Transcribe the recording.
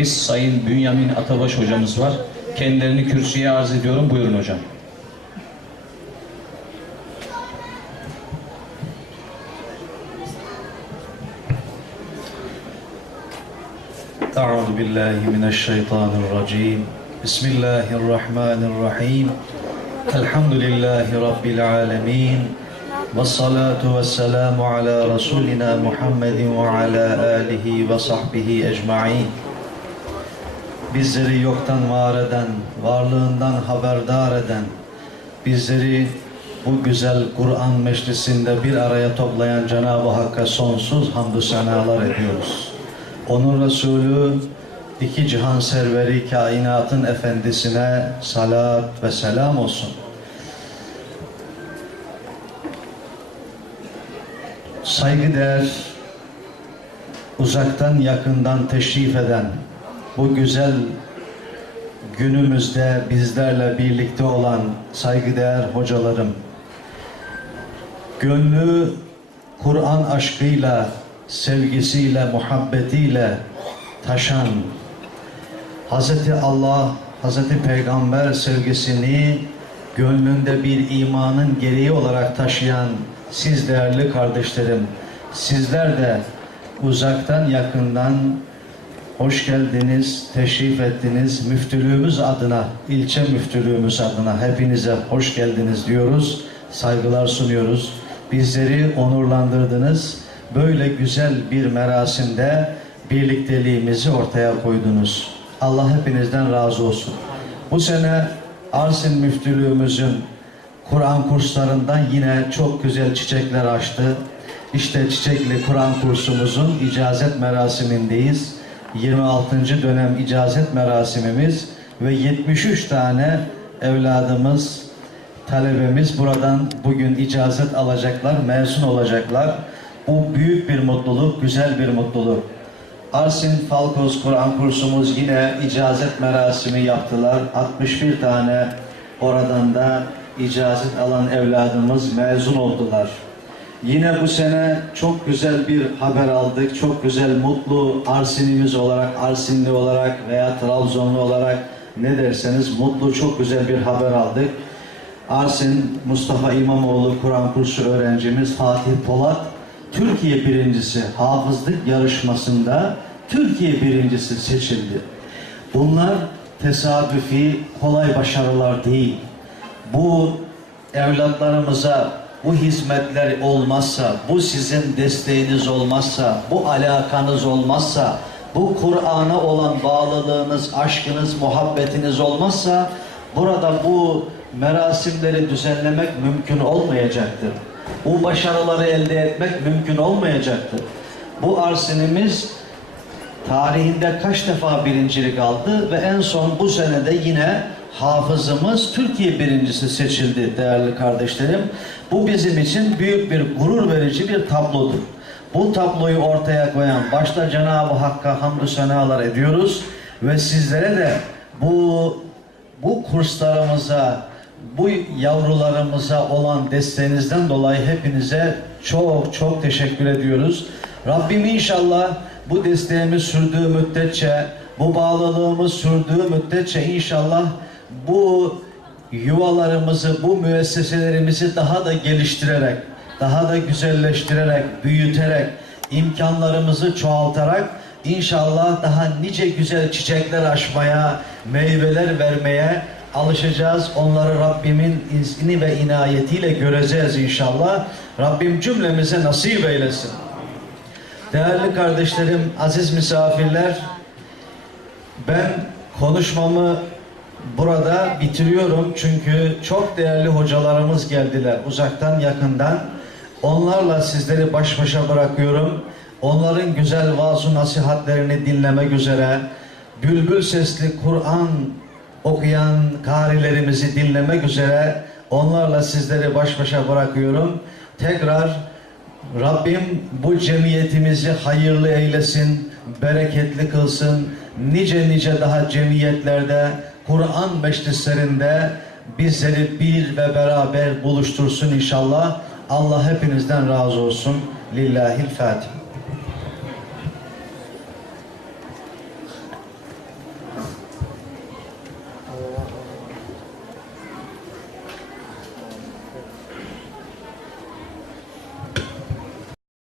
Vekilimiz Sayın Bünyamin Atabaş hocamız var. Kendilerini kürsüye arz ediyorum. Buyurun hocam. أعوذ بالله من الشيطان الرجيم بسم الله الرحمن الرحيم الحمد لله رب العالمين والصلاة والسلام على رسولنا محمد وعلى آله وصحبه أجمعين Bizleri yoktan var eden, varlığından haberdar eden, bizleri bu güzel Kur'an meclisinde bir araya toplayan Cenab-ı Hakk'a sonsuz hamdü senalar ediyoruz. Onun Resulü, iki cihan serveri kainatın efendisine salat ve selam olsun. Saygıdeğer, uzaktan yakından teşrif eden bu güzel günümüzde bizlerle birlikte olan saygıdeğer hocalarım, gönlü Kur'an aşkıyla, sevgisiyle, muhabbetiyle taşan, Hz. Allah, Hz. Peygamber sevgisini gönlünde bir imanın gereği olarak taşıyan siz değerli kardeşlerim, sizler de uzaktan yakından hoş geldiniz, teşrif ettiniz. Müftülüğümüz adına, ilçe müftülüğümüz adına hepinize hoş geldiniz diyoruz. Saygılar sunuyoruz. Bizleri onurlandırdınız. Böyle güzel bir merasimde birlikteliğimizi ortaya koydunuz. Allah hepinizden razı olsun. Bu sene Arsin Müftülüğümüzün Kur'an kurslarından yine çok güzel çiçekler açtı. İşte Çiçekli Kur'an kursumuzun icazet merasimindeyiz. 26. dönem icazet merasimimiz ve 73 tane evladımız, talebemiz buradan bugün icazet alacaklar, mezun olacaklar. Bu büyük bir mutluluk, güzel bir mutluluk. Arsin Falkoz Kur'an kursumuz yine icazet merasimi yaptılar. 61 tane oradan da icazet alan evladımız mezun oldular. Yine bu sene çok güzel bir haber aldık. Çok güzel, mutlu Arsinimiz olarak, Arsinli olarak veya Trabzonlu olarak ne derseniz mutlu, çok güzel bir haber aldık. Arsin Mustafa İmamoğlu Kur'an kursu öğrencimiz Fatih Polat Türkiye birincisi hafızlık yarışmasında Türkiye birincisi seçildi. Bunlar tesadüfi kolay başarılar değil. Bu evlatlarımıza bu hizmetler olmazsa, bu sizin desteğiniz olmazsa, bu alakanız olmazsa, bu Kur'an'a olan bağlılığınız, aşkınız, muhabbetiniz olmazsa burada bu merasimleri düzenlemek mümkün olmayacaktır. Bu başarıları elde etmek mümkün olmayacaktır. Bu arsinimiz tarihinde kaç defa birincilik aldı ve en son bu senede yine hafızımız Türkiye birincisi seçildi değerli kardeşlerim. Bu bizim için büyük bir gurur verici bir tablodur. Bu tabloyu ortaya koyan başta Cenab-ı Hakk'a hamdü senalar ediyoruz ve sizlere de bu bu kurslarımıza bu yavrularımıza olan desteğinizden dolayı hepinize çok çok teşekkür ediyoruz. Rabbim inşallah bu desteğimiz sürdüğü müddetçe, bu bağlılığımız sürdüğü müddetçe inşallah bu yuvalarımızı, bu müesseselerimizi daha da geliştirerek, daha da güzelleştirerek, büyüterek, imkanlarımızı çoğaltarak inşallah daha nice güzel çiçekler açmaya, meyveler vermeye alışacağız. Onları Rabbimin izni ve inayetiyle göreceğiz inşallah. Rabbim cümlemize nasip eylesin. Değerli kardeşlerim, aziz misafirler, ben konuşmamı burada bitiriyorum çünkü çok değerli hocalarımız geldiler uzaktan yakından. Onlarla sizleri baş başa bırakıyorum. Onların güzel vaaz nasihatlerini dinlemek üzere bülbül sesli Kur'an okuyan karilerimizi dinlemek üzere onlarla sizleri baş başa bırakıyorum. Tekrar Rabbim bu cemiyetimizi hayırlı eylesin, bereketli kılsın. Nice nice daha cemiyetlerde, Kur'an meclislerinde bizleri bir ve beraber buluştursun inşallah. Allah hepinizden razı olsun. Lillahil Fatiha.